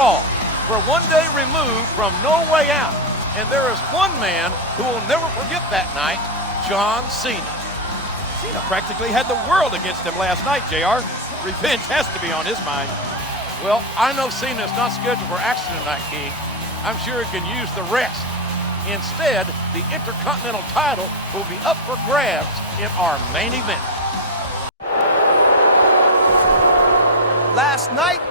Raw. We're one day removed from No Way Out, and there is one man who will never forget that night, John Cena. Cena practically had the world against him last night, JR. Revenge has to be on his mind. Well, I know Cena is not scheduled for action tonight, King. I'm sure he can use the rest. Instead, the Intercontinental title will be up for grabs in our main event. Last night,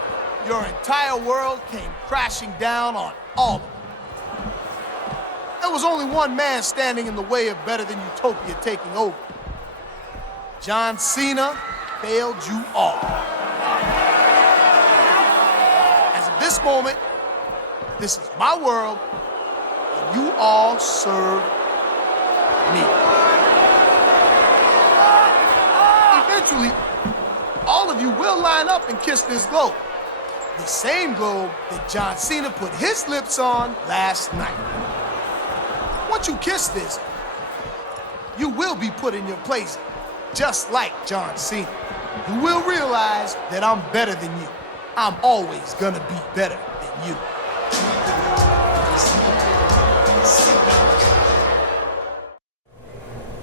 your entire world came crashing down on all of them. There was only one man standing in the way of Better-Than-Utopia taking over. John Cena failed you all. As of this moment, this is my world, and you all serve me. Eventually, all of you will line up and kiss this globe. The same globe that John Cena put his lips on last night. Once you kiss this, you will be put in your place, just like John Cena. You will realize that I'm better than you. I'm always gonna be better than you.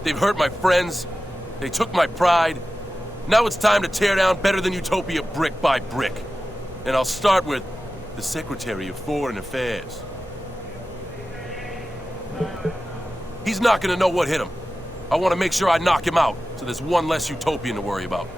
They've hurt my friends. They took my pride. Now it's time to tear down Better-Than-Utopia brick by brick. And I'll start with the Secretary of Foreign Affairs. He's not gonna know what hit him. I want to make sure I knock him out, so there's one less Utopian to worry about.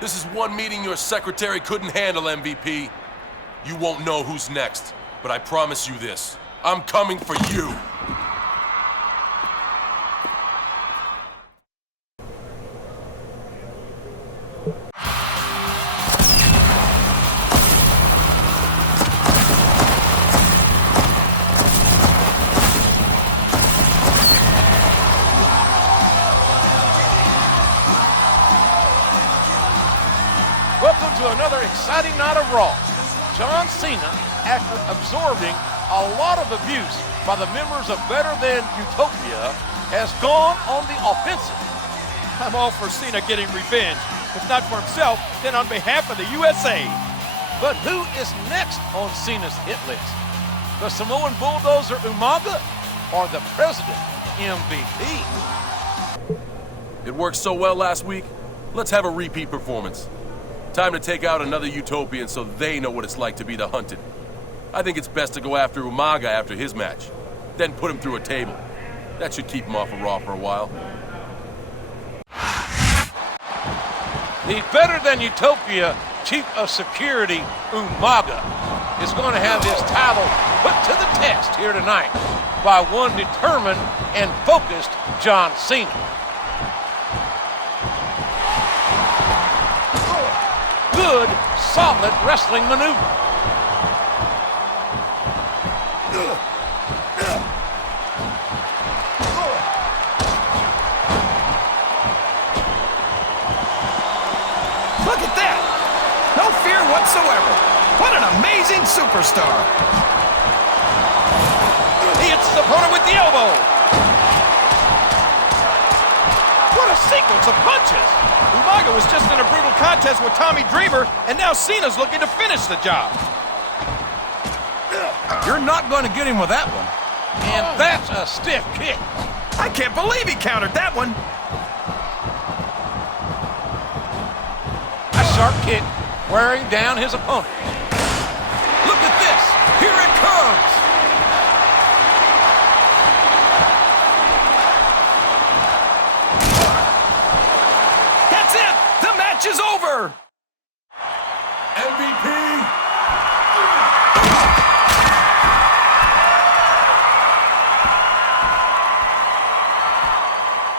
This is one meeting your secretary couldn't handle, MVP. You won't know who's next, but I promise you this. I'm coming for you. Welcome to another exciting night of Raw. John Cena, after absorbing a lot of abuse by the members of Better-Than-Utopia, has gone on the offensive. I'm all for Cena getting revenge. If not for himself, then on behalf of the USA. But who is next on Cena's hit list? The Samoan bulldozer Umaga or the president MVP? It worked so well last week, let's have a repeat performance. Time to take out another Utopian so they know what it's like to be the hunted. I think it's best to go after Umaga after his match, then put him through a table. That should keep him off of Raw for a while. The Better-Than-Utopia Chief of Security, Umaga, is going to have his title put to the test here tonight by one determined and focused John Cena. Good, solid wrestling maneuver. Look at that! No fear whatsoever. What an amazing superstar. He hits his opponent with the elbow. What a sequence of punches. Umaga was just in a brutal contest with Tommy Dreamer, and now Cena's looking to finish the job. You're not going to get him with that one. And that's a stiff kick. I can't believe he countered that one. A sharp kick wearing down his opponent. Look at this. Here it comes. That's it. The match is over. MVP!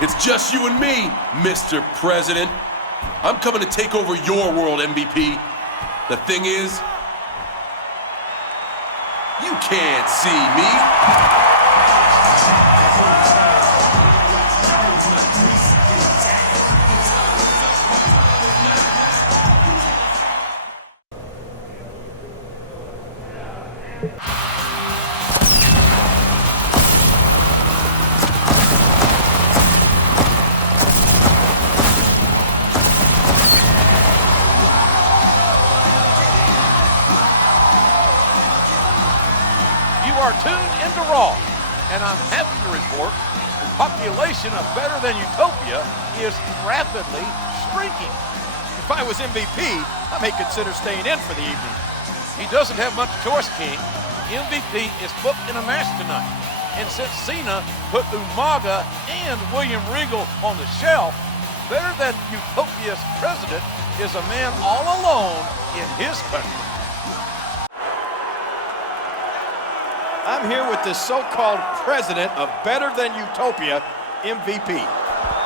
It's just you and me, Mr. President. I'm coming to take over your world, MVP. The thing is, you can't see me. You are tuned into Raw, and I'm happy to report the population of Better-Than-Utopia is rapidly shrinking. If I was MVP, I may consider staying in for the evening. He doesn't have much choice, King. MVP is booked in a match tonight. And since Cena put Umaga and William Regal on the shelf, Better-Than-Utopia's president is a man all alone in his country. I'm here with the so-called president of Better-Than-Utopia, MVP.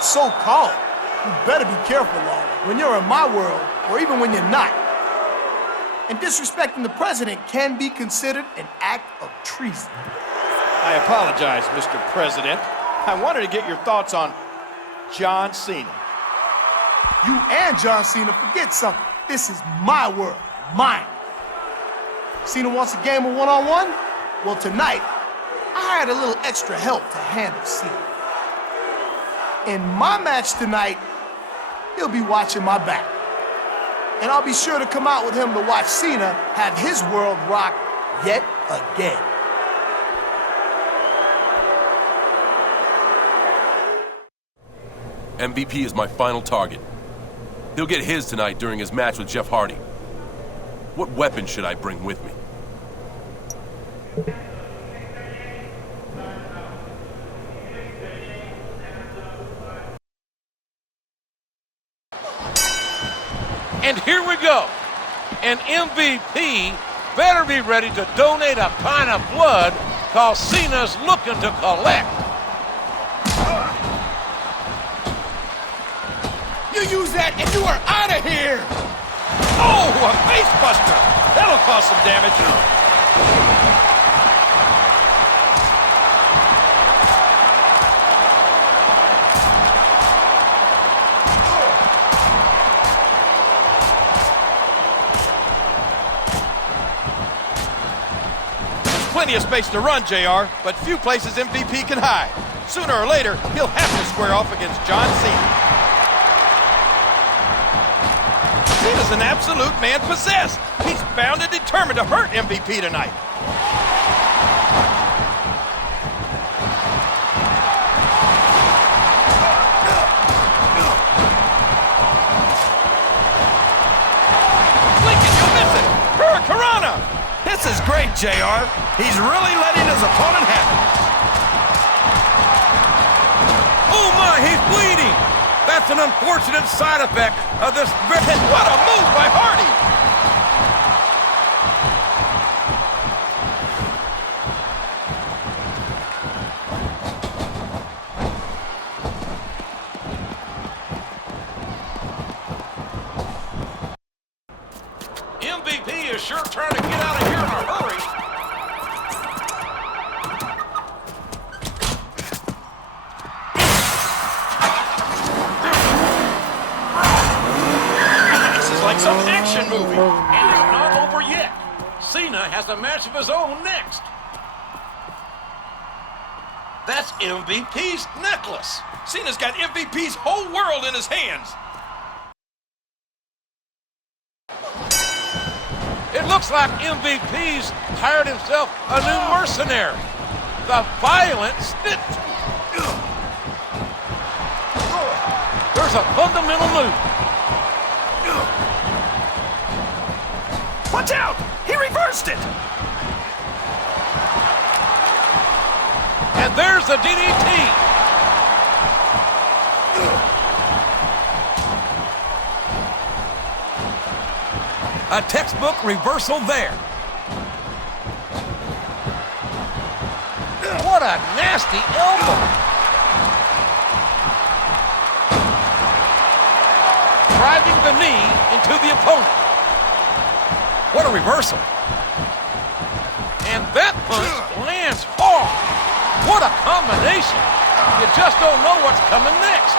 So-called. You better be careful, Lord, when you're in my world, or even when you're not. And disrespecting the president can be considered an act of treason. I apologize, Mr. President. I wanted to get your thoughts on John Cena. You and John Cena forget something. This is my world, mine. Cena wants a game of one-on-one? Well, tonight, I hired a little extra help to handle Cena. In my match tonight, he'll be watching my back. And I'll be sure to come out with him to watch Cena have his world rocked yet again. MVP is my final target. He'll get his tonight during his match with Jeff Hardy. What weapon should I bring with me? And here we go. An MVP better be ready to donate a pint of blood, cause Cena's looking to collect. You use that and you are out of here! Oh, a face buster! That'll cause some damage. Plenty of space to run, JR, but few places MVP can hide. Sooner or later, he'll have to square off against John Cena. Cena's an absolute man possessed. He's bound and determined to hurt MVP tonight. Lincoln, you'll miss it. Hurricanrana. This is great, JR. He's really letting his opponent have it. Oh my, he's bleeding! That's an unfortunate side effect of this. What a move by Hardy! MVP is sure trying to get out of here in a hurry. This is like some action movie. And it's not over yet. Cena has a match of his own next. That's MVP's necklace. Cena's got MVP's whole world in his hands. It looks like MVP's hired himself a new mercenary. The violent snitch. There's a fundamental move. Watch out! He reversed it! And there's the DDT. A textbook reversal there. What a nasty elbow. Driving the knee into the opponent. What a reversal. And that punch lands hard. What a combination. You just don't know what's coming next.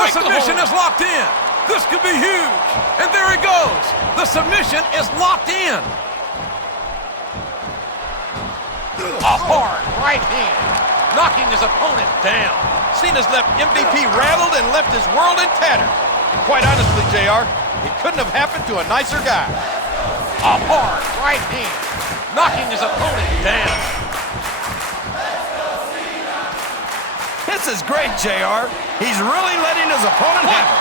The submission is locked in. This could be huge. And there he goes. The submission is locked in. A hard right hand, knocking his opponent down. Cena's left MVP rattled and left his world in tatters. And quite honestly, JR, it couldn't have happened to a nicer guy. A hard right hand, knocking his opponent down. This is great, JR. He's really letting his opponent have it.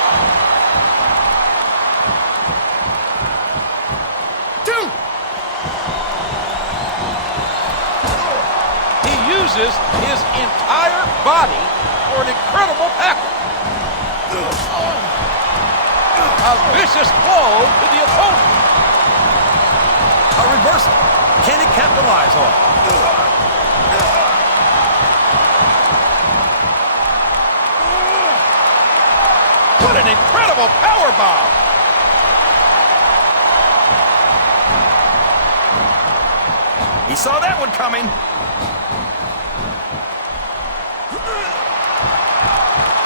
2. He uses his entire body for an incredible tackle. A vicious blow to the opponent. A reversal. Can he capitalize on it? What an incredible powerbomb! He saw that one coming.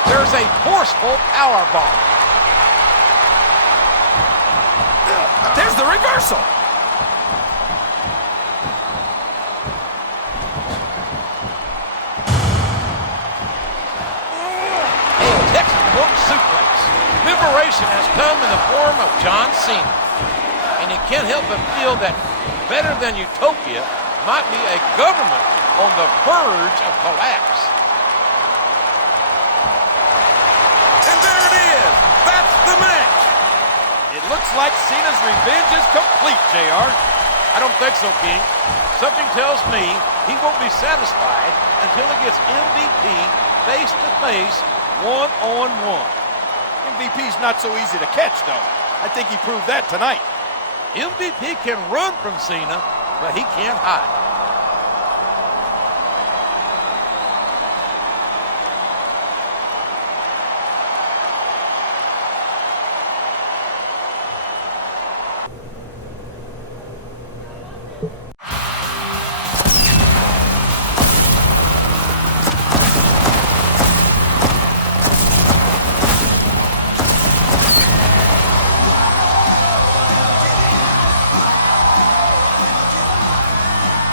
There's a forceful powerbomb. There's the reversal. A textbook suplex. Liberation has come in the form of John Cena. And you can't help but feel that Better-Than-Utopia might be a government on the verge of collapse. And there it is. That's the match. It looks like Cena's revenge is complete, JR. I don't think so, King. Something tells me he won't be satisfied until he gets MVP face-to-face, one-on-one. MVP's not so easy to catch, though. I think he proved that tonight. MVP can run from Cena, but he can't hide.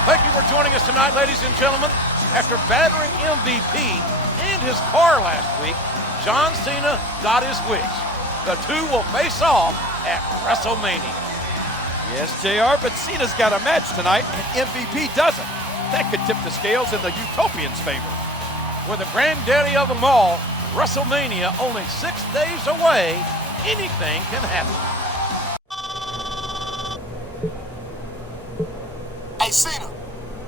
Thank you for joining us tonight, ladies and gentlemen. After battering MVP and lifted his car last week, John Cena got his wish. The two will face off at WrestleMania. Yes, JR, but Cena's got a match tonight, and MVP doesn't. That could tip the scales in the Utopians' favor. With the granddaddy of them all, WrestleMania only 6 days away, anything can happen. Hey, Cena,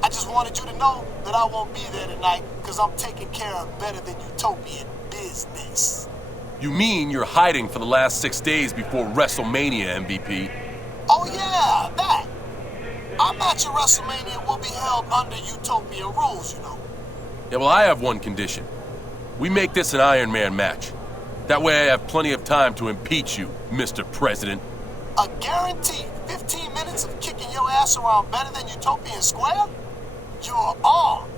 I just wanted you to know that I won't be there tonight because I'm taking care of Better-Than-Utopia business. You mean you're hiding for the last 6 days before WrestleMania, MVP? Oh, yeah, that. Our match at WrestleMania will be held under Utopia rules, you know. Yeah, well, I have one condition. We make this an Iron Man match. That way I have plenty of time to impeach you, Mr. President. A guaranteed 15 minutes of kicking your ass around Better-Than-Utopia Square? You're on.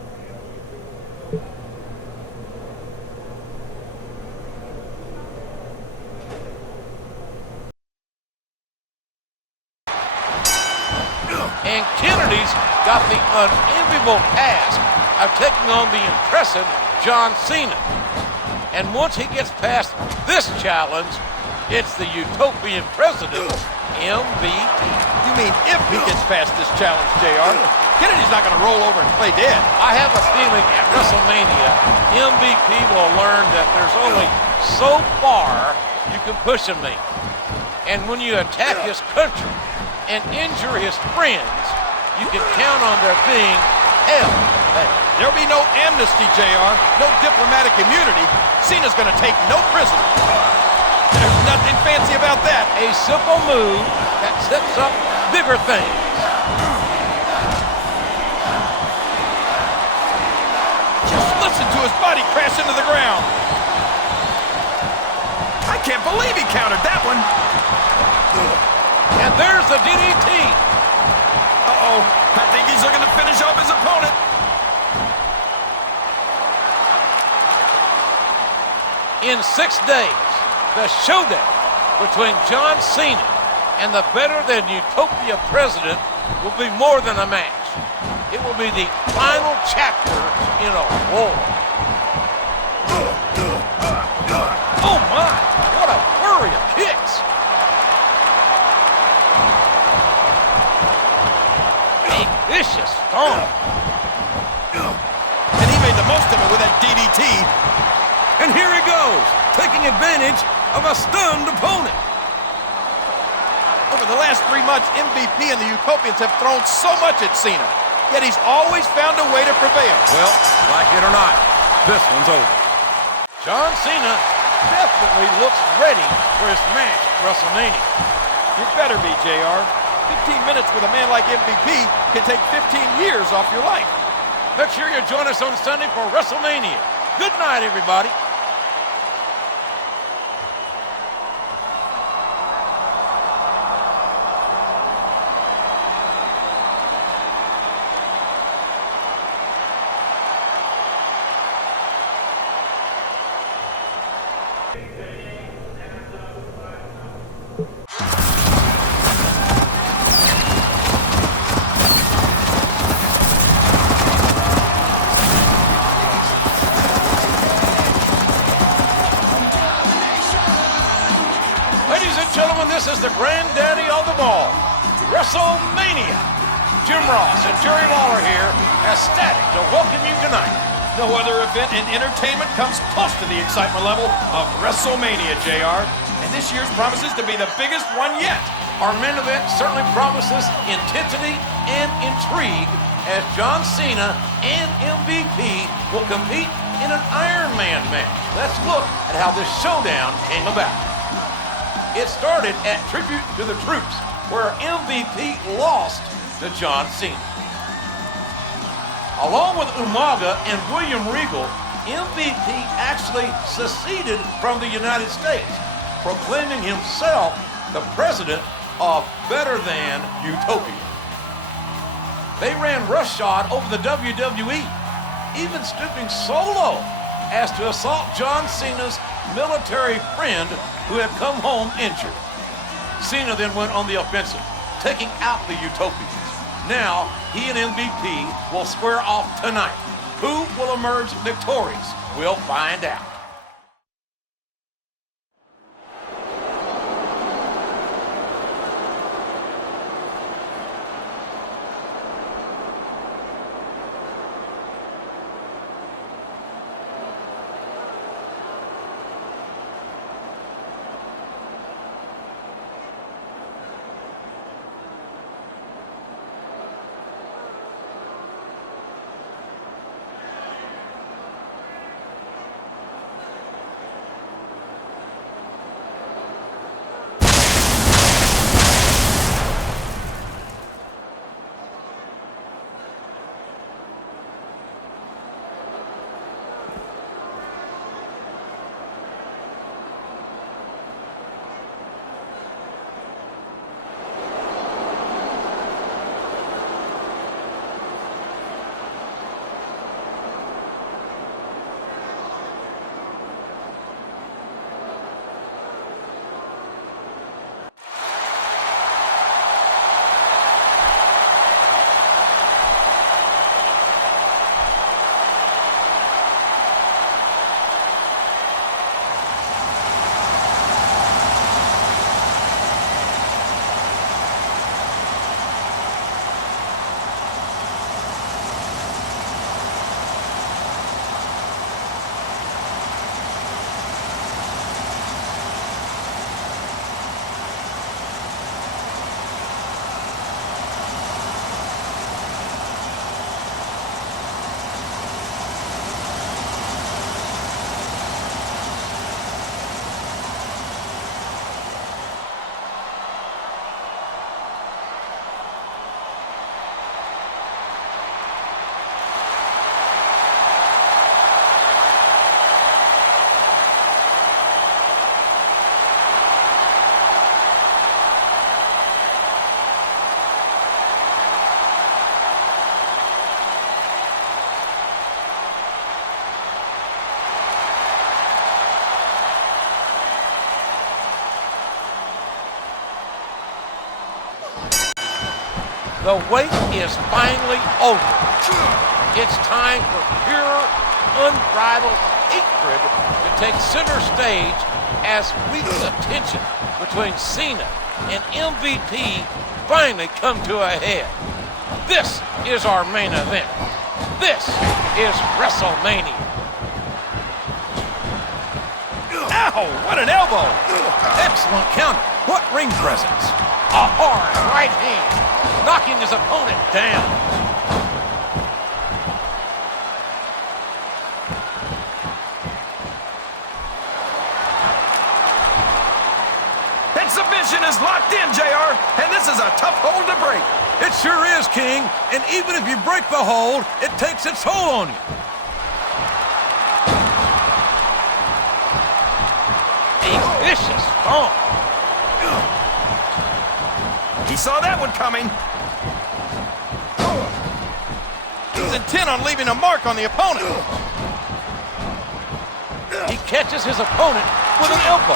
And Kennedy's got the unenviable task of taking on the impressive John Cena. And once he gets past this challenge, it's the Utopian president, MVP. You mean if he gets past this challenge, JR? Kennedy's not going to roll over and play dead. I have a feeling at WrestleMania, MVP will learn that there's only so far you can push him. And when you attack his country and injure his friends, you can count on there being hell. There'll be no amnesty, JR. No diplomatic immunity. Cena's going to take no prisoners. There's nothing fancy about that. A simple move that sets up bigger things. Just listen to his body crash into the ground. I can't believe he countered that one. And there's the DDT. Uh-oh. I think he's looking to finish off his opponent. In 6 days, the showdown between John Cena and the Better-Than-Utopia president will be more than a match. It will be the final chapter in a war. Oh my, what a flurry of kicks. A vicious stomp. And he made the most of it with that DDT. And here he goes, taking advantage of a stunned opponent. Over the last 3 months, MVP and the Utopians have thrown so much at Cena, yet he's always found a way to prevail. Well, like it or not, this one's over. John Cena definitely looks ready for his match at WrestleMania. You better be, JR. 15 minutes with a man like MVP can take 15 years off your life. Make sure you join us on Sunday for WrestleMania. Good night, everybody. Gentlemen, this is the granddaddy of them all, WrestleMania. Jim Ross and Jerry Lawler here, ecstatic to welcome you tonight. No other event in entertainment comes close to the excitement level of WrestleMania, JR. And this year's promises to be the biggest one yet. Our main event certainly promises intensity and intrigue as John Cena and MVP will compete in an Iron Man match. Let's look at how this showdown came about. It started at Tribute to the Troops, where MVP lost to John Cena. Along with Umaga and William Regal, MVP actually seceded from the United States, proclaiming himself the president of Better-Than-Utopia. They ran roughshod over the WWE, even stooping so low as to assault John Cena's military friend who had come home injured. Cena then went on the offensive, taking out the Utopians. Now, he and MVP will square off tonight. Who will emerge victorious? We'll find out. The wait is finally over. It's time for pure, unbridled hatred to take center stage as weeks of tension between Cena and MVP finally come to a head. This is our main event. This is WrestleMania. Ow, what an elbow! Excellent counter. What ring presence. A hard right hand, knocking his opponent down. That submission is locked in, JR, and this is a tough hold to break. It sure is, King. And even if you break the hold, it takes its toll on you. A vicious stomp. He saw that one coming. He's intent on leaving a mark on the opponent. He catches his opponent with an elbow.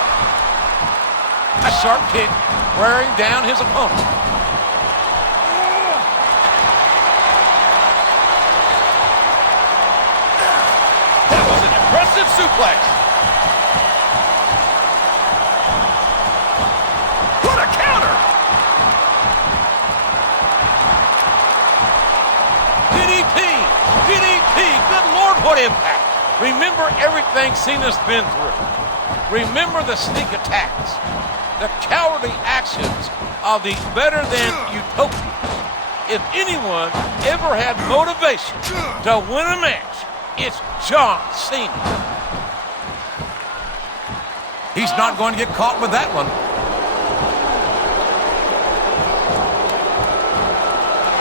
A sharp kick wearing down his opponent. That was an impressive suplex. What a counter! DDP, good Lord, what impact. Remember everything Cena's been through. Remember the sneak attacks, the cowardly actions of the Better-Than-Utopia. If anyone ever had motivation to win a match, it's John Cena. He's not going to get caught with that one.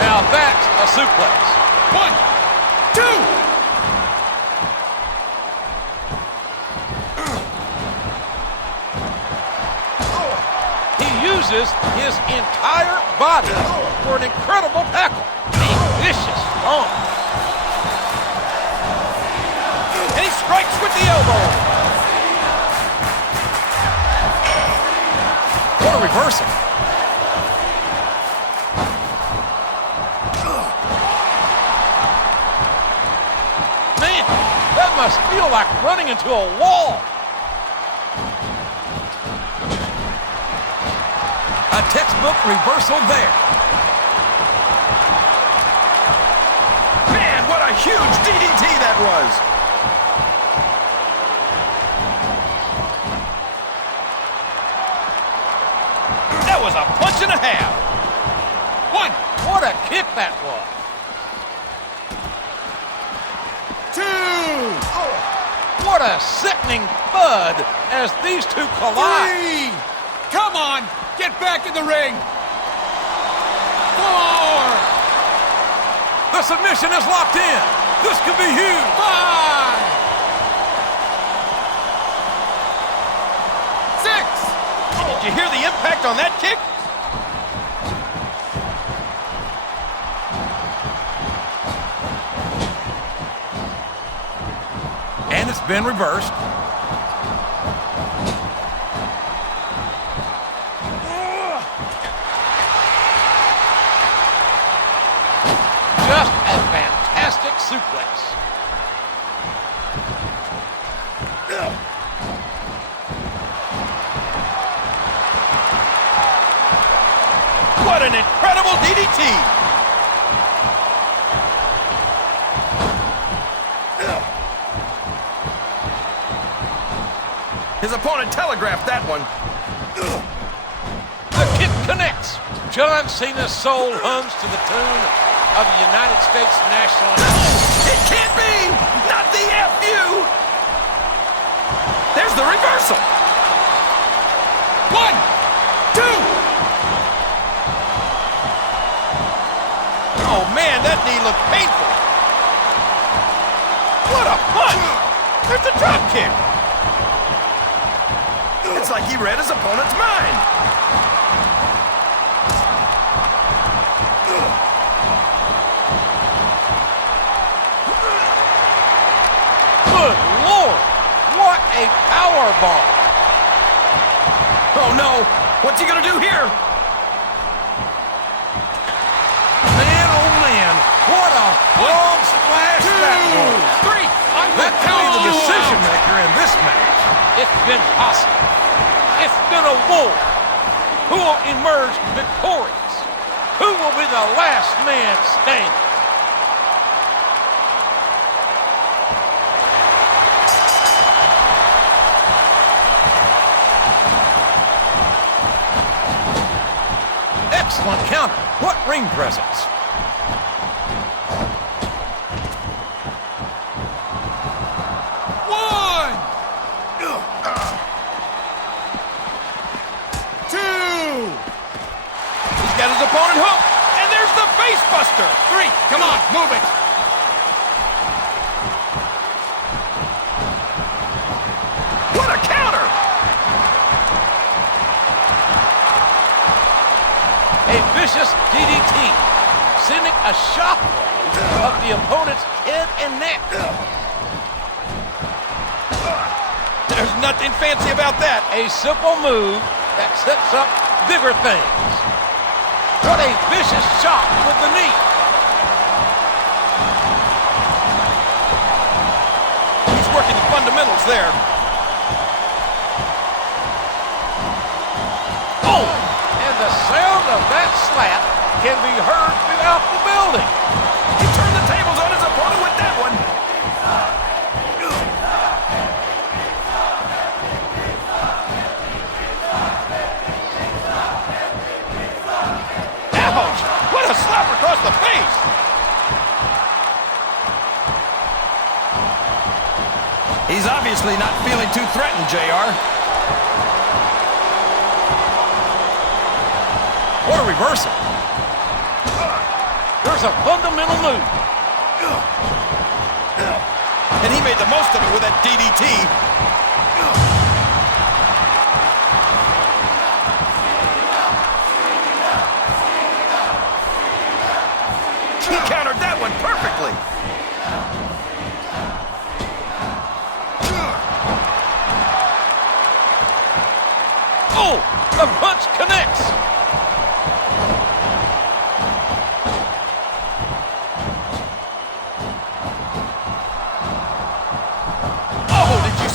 Now that's a suplex. 1, 2. He uses his entire body for an incredible tackle. A vicious stomp. And he strikes with the elbow. What a reversal. feel like running into a wall. A textbook reversal there. Man, what a huge DDT that was. That was a punch and a half. One. What a kick that was. Two. What a sickening thud as these two collide. Three. Come on, get back in the ring. Four. The submission is locked in. This could be huge. Five. Six. Did you hear the impact on that kick? And it's been reversed. Just a fantastic suplex. What an incredible DDT! His opponent telegraphed that one. The kick connects. John Cena's soul hums to the tune of the United States national anthem. It can't be! Not the FU! There's the reversal! One. Two. Oh man, that knee looked painful. What a punch! There's a drop kick! It's like he read his opponent's mind. Good Lord! What a power bomb! Oh no! What's he gonna do here? Man, oh man, what a frog splash that was. Three. That could be the decision maker in this match. It's been hostile. It's been a war. Who will emerge victorious? Who will be the last man standing? Excellent counter. What ring presence. One. Two. He's got his opponent hooked, and there's the face buster. Three. Come on, move it. What a counter! A vicious DDT, sending a shockwave of the opponent's head and neck. There's nothing fancy about that. A simple move that sets up bigger things. What a vicious shot with the knee. He's working the fundamentals there. Oh! And the sound of that slap can be heard throughout the building. He turned the tables on his opponent with that one. Ouch! What a slap across the face! He's obviously not feeling too threatened, JR. What a reversal. There's a fundamental move. And he made the most of it with that DDT. He countered that one perfectly. Oh! The punch connects.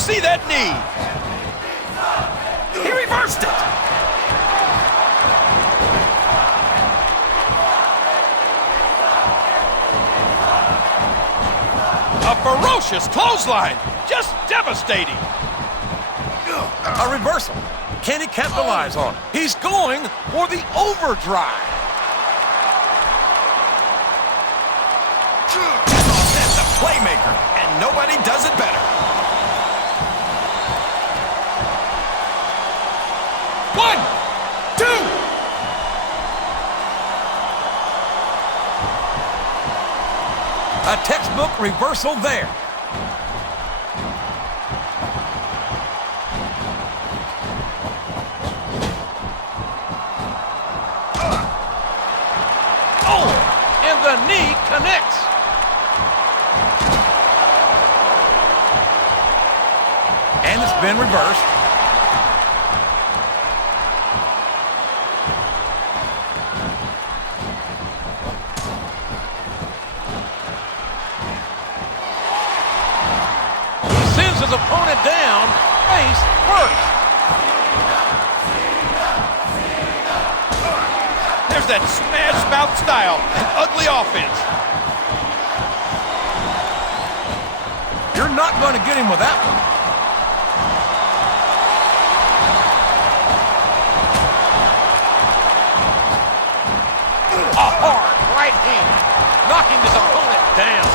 see that knee? He reversed it. A ferocious clothesline. Just devastating. A reversal. Can he capitalize on it? He's going for the overdrive. That's a playmaker, and nobody does it better. 1, 2. A textbook reversal there. Oh, and the knee connects. And it's been reversed. He sends his opponent down face first. There's that smash mouth style, an ugly offense. You're not going to get him with that one. A hard right hand, knocking his opponent down.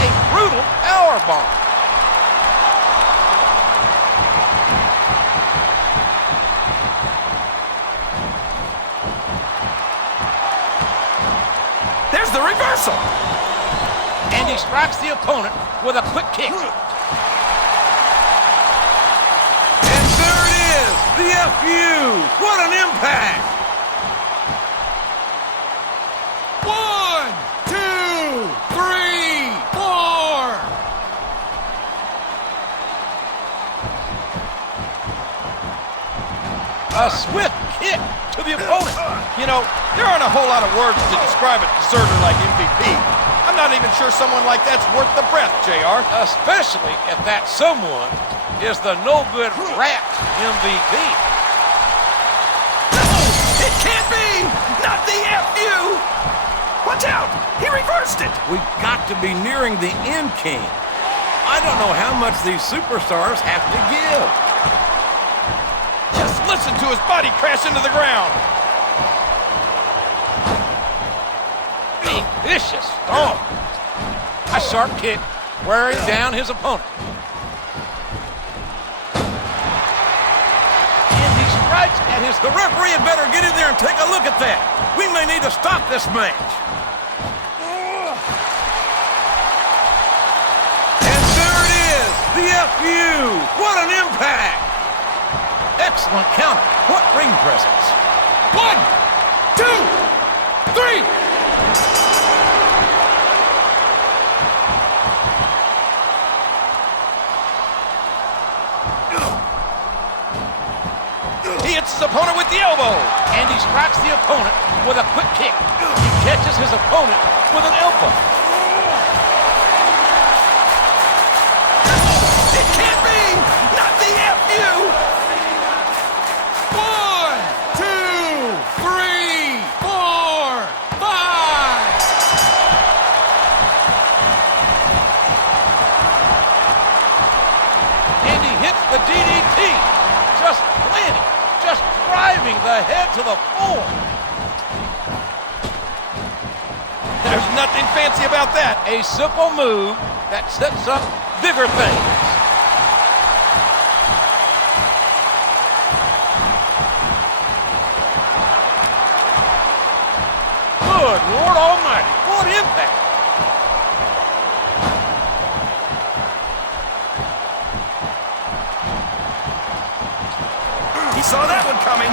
A brutal powerbomb. There's the reversal. And he strikes the opponent with a quick kick. And there it is, the FU. What an impact. 1, 2, 3, 4. A swift kick to the opponent. You know, there aren't a whole lot of words to describe a deserter like MVP. I'm not even sure someone like that's worth the breath, JR. Especially if that someone is the no-good rat MVP. It can't be. Not the FU. Watch out. He reversed it. We've got to be nearing the end, King. I don't know how much these superstars have to give. Just listen to his body crash into the ground. A vicious stomp. A sharp kick wearing down his opponent. And he strikes at his... The referee had better get in there and take a look at that. We may need to stop this match. And there it is, the FU. What an impact. Excellent counter. What ring presence. 1, 2, 3. He hits his opponent with the elbow. And he strikes the opponent with a quick kick. He catches his opponent with an elbow. It can't be. Not the FU. 1, 2, 3, 4, 5. And he hits the DDT. Just planting. Just driving the head to the floor. There's nothing fancy about that. A simple move that sets up bigger things. Good Lord Almighty, what impact! He saw that one coming.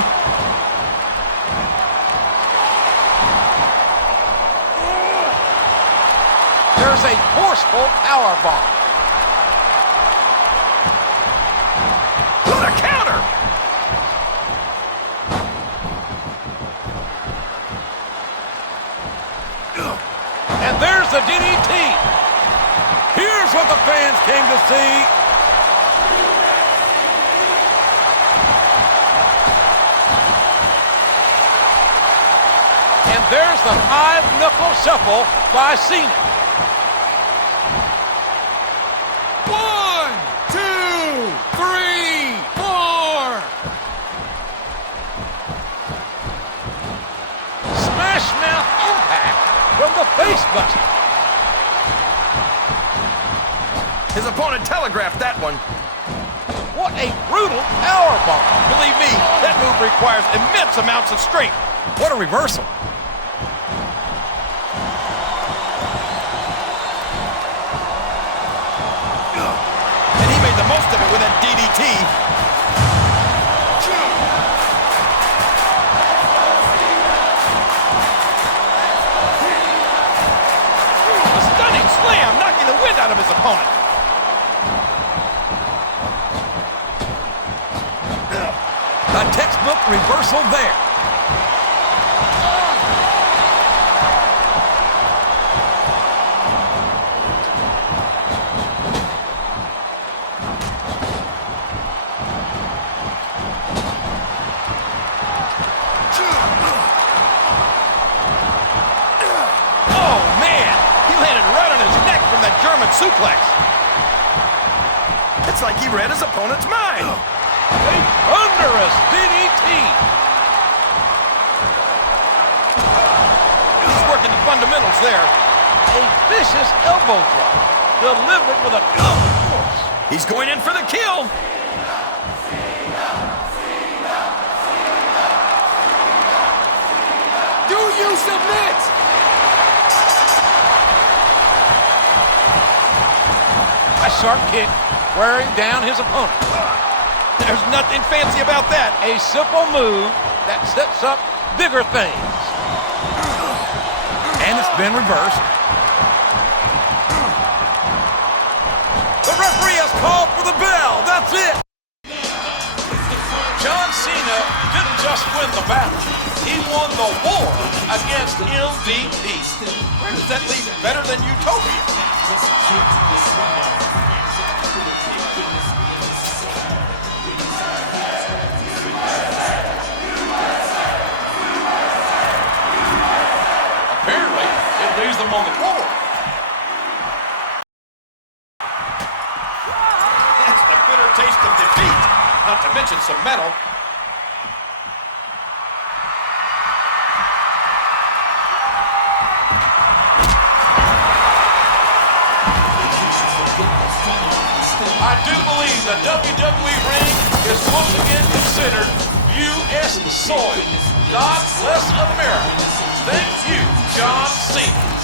There's a forceful powerbomb. What a counter! a DDT. Here's what the fans came to see. And there's the five-knuckle shuffle by Cena. 1, 2, 3, 4. Smash mouth impact from the face buster. His opponent telegraphed that one. What a brutal powerbomb. Believe me, that move requires immense amounts of strength. What a reversal. And he made the most of it with that DDT. A stunning slam, knocking the wind out of his opponent. A textbook reversal there. Oh, man! He landed right on his neck from that German suplex. It's like he read his opponent's mind. A thunderous DDT. He's working the fundamentals there. A vicious elbow drop delivered with a ton of force. He's going in for the kill. Do you submit? A sharp kick wearing down his opponent. There's nothing fancy about that. A simple move that sets up bigger things. And it's been reversed. The referee has called for the bell. That's it. John Cena didn't just win the battle. He won the war against MVP. Where does that leave Better-Than-Utopia? Apparently, it leaves them on the floor. That's the bitter taste of defeat, not to mention some metal. I do believe the WWE ring is once again considered U.S. soil. God bless America. Thank you, John Cena.